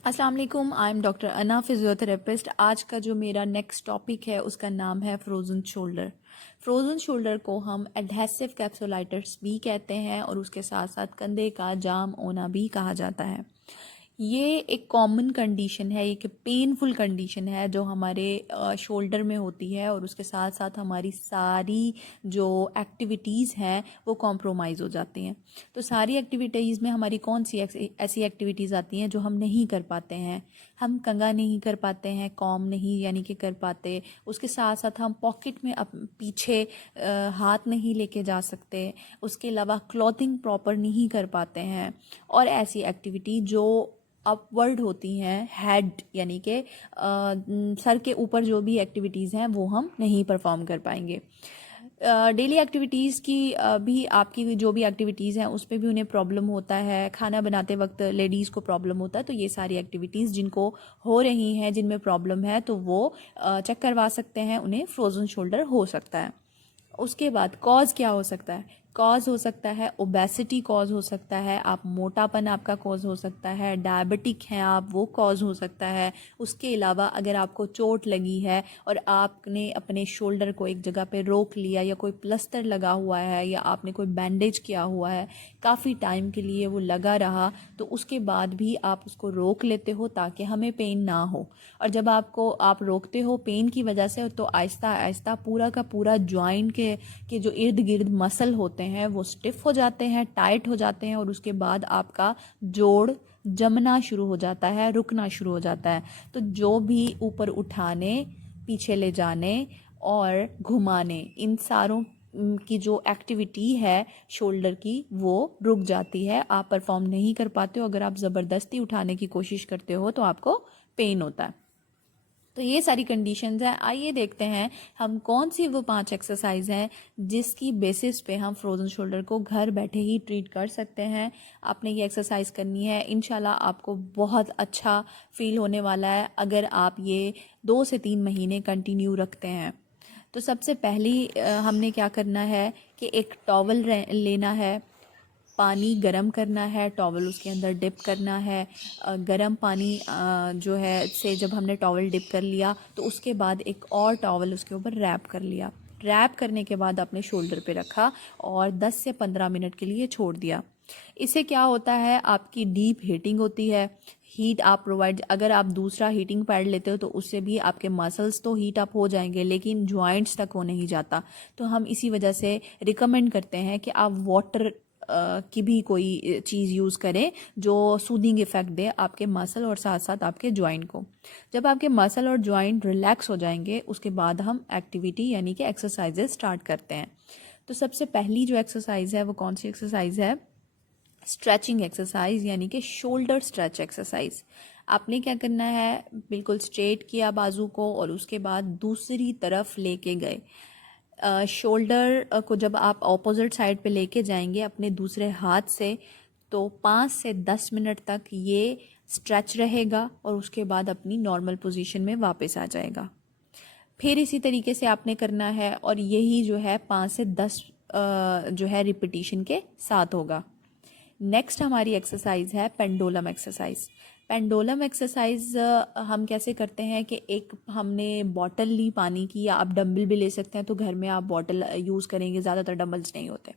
अस्सलाम वालेकुम, I am doctor अना, फिजियोथेरेपिस्ट। आज का जो मेरा नेक्स्ट टॉपिक है उसका नाम है फ्रोज़न शोल्डर। फ्रोज़न शोल्डर को हम एडहेसिव कैप्सुलाइटिस भी कहते हैं और उसके साथ साथ कंधे का जाम होना भी कहा जाता है। ये एक कॉमन कंडीशन है, एक पेनफुल कंडीशन है जो हमारे शोल्डर में होती है और उसके साथ साथ हमारी सारी जो एक्टिविटीज़ हैं वो कॉम्प्रोमाइज़ हो जाती हैं। तो सारी एक्टिविटीज़ में हमारी कौन सी ऐसी एक्टिविटीज़ आती हैं जो हम नहीं कर पाते हैं। हम कंघा नहीं कर पाते हैं, कॉम नहीं यानी कि कर पाते। उसके साथ साथ हम पॉकेट में पीछे हाथ नहीं लेके जा सकते। उसके अलावा क्लॉथिंग प्रॉपर नहीं कर पाते हैं और ऐसी एक्टिविटी जो अपवर्ड होती हैं, हेड यानी कि सर के ऊपर जो भी एक्टिविटीज़ हैं वो हम नहीं परफॉर्म कर पाएंगे। डेली एक्टिविटीज़ की भी आपकी जो भी एक्टिविटीज़ हैं उस पर भी उन्हें प्रॉब्लम होता है। खाना बनाते वक्त लेडीज़ को प्रॉब्लम होता है। तो ये सारी एक्टिविटीज़ जिनको हो रही हैं, जिनमें प्रॉब्लम है, तो वो चेक करवा सकते हैं, उन्हें फ्रोज़न शोल्डर हो सकता है। उसके बाद कॉज क्या हो सकता है? कॉज हो सकता है ओबेसिटी, कॉज हो सकता है आप मोटापन, आपका कॉज हो सकता है डायबिटिक हैं आप, वो कॉज हो सकता है। उसके अलावा अगर आपको चोट लगी है और आपने अपने शोल्डर को एक जगह पे रोक लिया या कोई प्लस्तर लगा हुआ है या आपने कोई बैंडेज किया हुआ है, काफ़ी टाइम के लिए वो लगा रहा, तो उसके बाद भी आप उसको रोक लेते हो ताकि हमें पेन ना हो। और जब आप रोकते हो पेन की वजह से, तो आहिस्ता आहिस्ता पूरा का पूरा जॉइंट के जो इर्द गिर्द मसल होते हैं वो स्टिफ हो जाते हैं, टाइट हो जाते हैं और उसके बाद आपका जोड़ जमना शुरू हो जाता है, रुकना शुरू हो जाता है। तो जो भी ऊपर उठाने, पीछे ले जाने और घुमाने, इन सारों की जो एक्टिविटी है शोल्डर की वो रुक जाती है। आप परफॉर्म नहीं कर पाते हो। अगर आप ज़बरदस्ती उठाने की कोशिश करते हो तो आपको पेन होता है। तो ये सारी कंडीशंस हैं। आइए देखते हैं हम कौन सी वो 5 एक्सरसाइज हैं जिसकी बेसिस पे हम फ्रोज़न शोल्डर को घर बैठे ही ट्रीट कर सकते हैं। आपने ये एक्सरसाइज करनी है, इंशाल्लाह आपको बहुत अच्छा फील होने वाला है अगर आप ये 2 से 3 महीने कंटिन्यू रखते हैं। तो सबसे पहली हमने क्या करना है कि एक टॉवल लेना है, पानी गरम करना है, टॉवल उसके अंदर डिप करना है। गरम पानी जो है से जब हमने टॉवल डिप कर लिया तो उसके बाद एक और टॉवल उसके ऊपर रैप कर लिया। रैप करने के बाद अपने शोल्डर पे रखा और 10 से 15 मिनट के लिए छोड़ दिया। इससे क्या होता है, आपकी डीप हीटिंग होती है। हीट आप प्रोवाइड, अगर आप दूसरा हीटिंग पैड लेते हो तो उससे भी आपके मसल्स तो हीट अप हो जाएंगे लेकिन जॉइंट्स तक वो नहीं जाता। तो हम इसी वजह से रिकमेंड करते हैं कि आप वाटर की भी कोई चीज़ यूज़ करें जो सूदिंग इफ़ेक्ट दे आपके मसल और साथ साथ आपके जॉइंट को। जब आपके मसल और जॉइंट रिलैक्स हो जाएंगे उसके बाद हम एक्टिविटी यानी कि एक्सरसाइजेज स्टार्ट करते हैं। तो सबसे पहली जो एक्सरसाइज है वो कौन सी एक्सरसाइज है? स्ट्रेचिंग एक्सरसाइज यानी कि शोल्डर स्ट्रेच एक्सरसाइज। आपने क्या करना है, बिल्कुल स्ट्रेट किया बाजू को और उसके बाद दूसरी तरफ लेके गए। शोल्डर को जब आप ऑपोजिट साइड पे लेके जाएंगे अपने दूसरे हाथ से, तो 5 से 10 मिनट तक ये स्ट्रेच रहेगा और उसके बाद अपनी नॉर्मल पोजीशन में वापस आ जाएगा। फिर इसी तरीके से आपने करना है और यही जो है 5 से 10 जो है रिपीटिशन के साथ होगा। नेक्स्ट हमारी एक्सरसाइज है पेंडुलम एक्सरसाइज। पेंडुलम एक्सरसाइज हम कैसे करते हैं कि एक हमने बॉटल ली पानी की, या आप डंबल भी ले सकते हैं, तो घर में आप बॉटल यूज़ करेंगे, ज़्यादातर डंबल्स नहीं होते।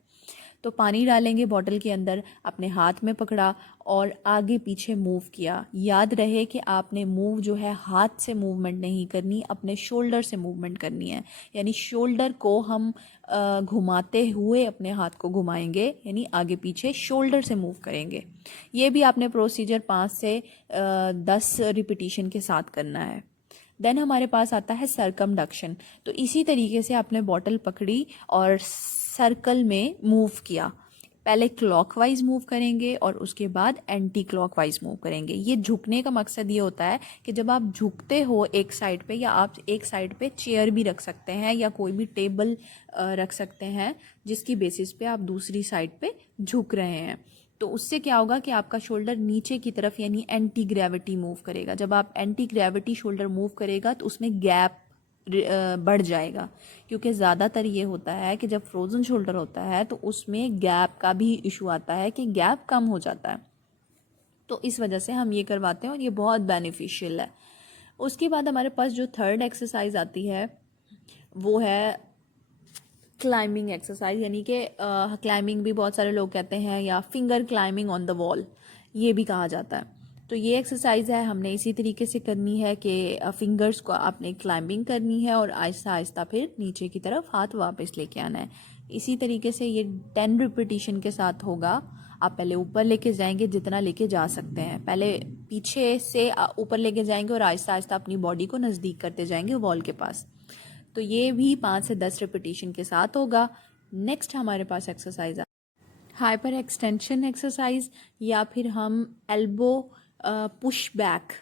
तो पानी डालेंगे बॉटल के अंदर, अपने हाथ में पकड़ा और आगे पीछे मूव किया। याद रहे कि आपने मूव जो है हाथ से मूवमेंट नहीं करनी, अपने शोल्डर से मूवमेंट करनी है। यानी शोल्डर को हम घुमाते हुए अपने हाथ को घुमाएंगे, यानी आगे पीछे शोल्डर से मूव करेंगे। ये भी आपने प्रोसीजर 5 से 10 रिपीटिशन के साथ करना है। देन हमारे पास आता है सरकमडक्शन। तो इसी तरीके से आपने बॉटल पकड़ी और सर्कल में मूव किया। पहले क्लॉकवाइज मूव करेंगे और उसके बाद एंटी क्लॉकवाइज मूव करेंगे। ये झुकने का मकसद ये होता है कि जब आप झुकते हो एक साइड पे, या आप एक साइड पे चेयर भी रख सकते हैं या कोई भी टेबल रख सकते हैं जिसकी बेसिस पे आप दूसरी साइड पे झुक रहे हैं, तो उससे क्या होगा कि आपका शोल्डर नीचे की तरफ यानी एंटी ग्रेविटी मूव करेगा। जब आप एंटी ग्रेविटी शोल्डर मूव करेगा तो उसमें गैप बढ़ जाएगा, क्योंकि ज़्यादातर ये होता है कि जब फ्रोज़न शोल्डर होता है तो उसमें गैप का भी इशू आता है कि गैप कम हो जाता है। तो इस वजह से हम ये करवाते हैं और ये बहुत बेनिफिशियल है। उसके बाद हमारे पास जो थर्ड एक्सरसाइज आती है वो है क्लाइंबिंग एक्सरसाइज, यानी कि क्लाइंबिंग भी बहुत सारे लोग कहते हैं या finger climbing on the wall ये भी कहा जाता है। तो ये एक्सरसाइज है, हमने इसी तरीके से करनी है कि फिंगर्स को आपने क्लाइंबिंग करनी है और आहिस्ता आहिस्ता फिर नीचे की तरफ हाथ वापस लेके आना है। इसी तरीके से ये 10 रिपीटिशन के साथ होगा। आप पहले ऊपर लेके जाएंगे जितना लेके जा सकते हैं, पहले पीछे से ऊपर लेके जाएंगे और आहिस्ता आहिस्ता अपनी बॉडी को नज़दीक करते जाएंगे वॉल के पास। तो ये भी 5 से 10 रिपीटिशन के साथ होगा। नेक्स्ट हमारे पास एक्सरसाइज हाइपर एक्सटेंशन एक्सरसाइज, या फिर हम एल्बो पुश बैक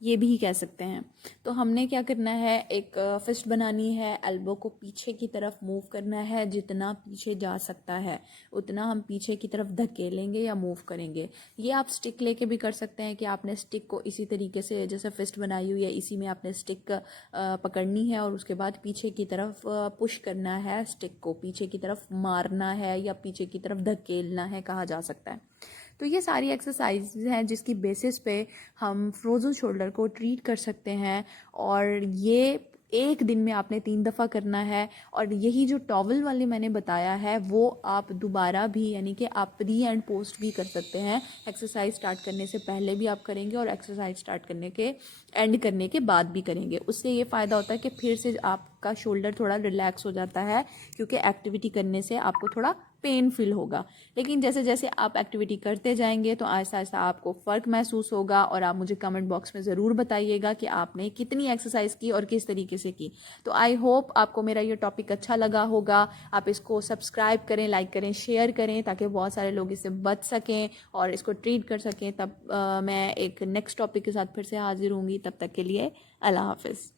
ये भी कह सकते हैं। तो हमने क्या करना है, एक फिस्ट बनानी है, एल्बो को पीछे की तरफ मूव करना है, जितना पीछे जा सकता है उतना हम पीछे की तरफ धकेलेंगे या मूव करेंगे। ये आप स्टिक लेके भी कर सकते हैं कि आपने स्टिक को इसी तरीके से जैसे फिस्ट बनाई हुई है इसी में आपने स्टिक पकड़नी है और उसके बाद पीछे की तरफ पुश करना है, स्टिक को पीछे की तरफ मारना है या पीछे की तरफ धकेलना है कहा जा सकता है। तो ये सारी एक्सरसाइज हैं जिसकी बेसिस पे हम फ्रोज़न शोल्डर को ट्रीट कर सकते हैं और ये एक दिन में आपने 3 दफ़ा करना है। और यही जो टॉवल वाले मैंने बताया है वो आप दोबारा भी यानी कि आप प्री एंड पोस्ट भी कर सकते हैं। एक्सरसाइज स्टार्ट करने से पहले भी आप करेंगे और एक्सरसाइज स्टार्ट करने के एंड करने के बाद भी करेंगे। उससे ये फ़ायदा होता है कि फिर से आपका शोल्डर थोड़ा रिलैक्स हो जाता है, क्योंकि एक्टिविटी करने से आपको थोड़ा पेन फील होगा। लेकिन जैसे जैसे आप एक्टिविटी करते जाएंगे तो आहिस्ता आहिस्ता आपको फ़र्क महसूस होगा और आप मुझे कमेंट बॉक्स में ज़रूर बताइएगा कि आपने कितनी एक्सरसाइज की और किस तरीके से की। तो आई होप आपको मेरा ये टॉपिक अच्छा लगा होगा। आप इसको सब्सक्राइब करें, लाइक करें, शेयर करें ताकि बहुत सारे लोग इससे बच सकें और इसको ट्रीट कर सकें। तब मैं एक नेक्स्ट टॉपिक के साथ फिर से हाजिर होंगी। तब तक के लिए अल्लाह हाफिज़।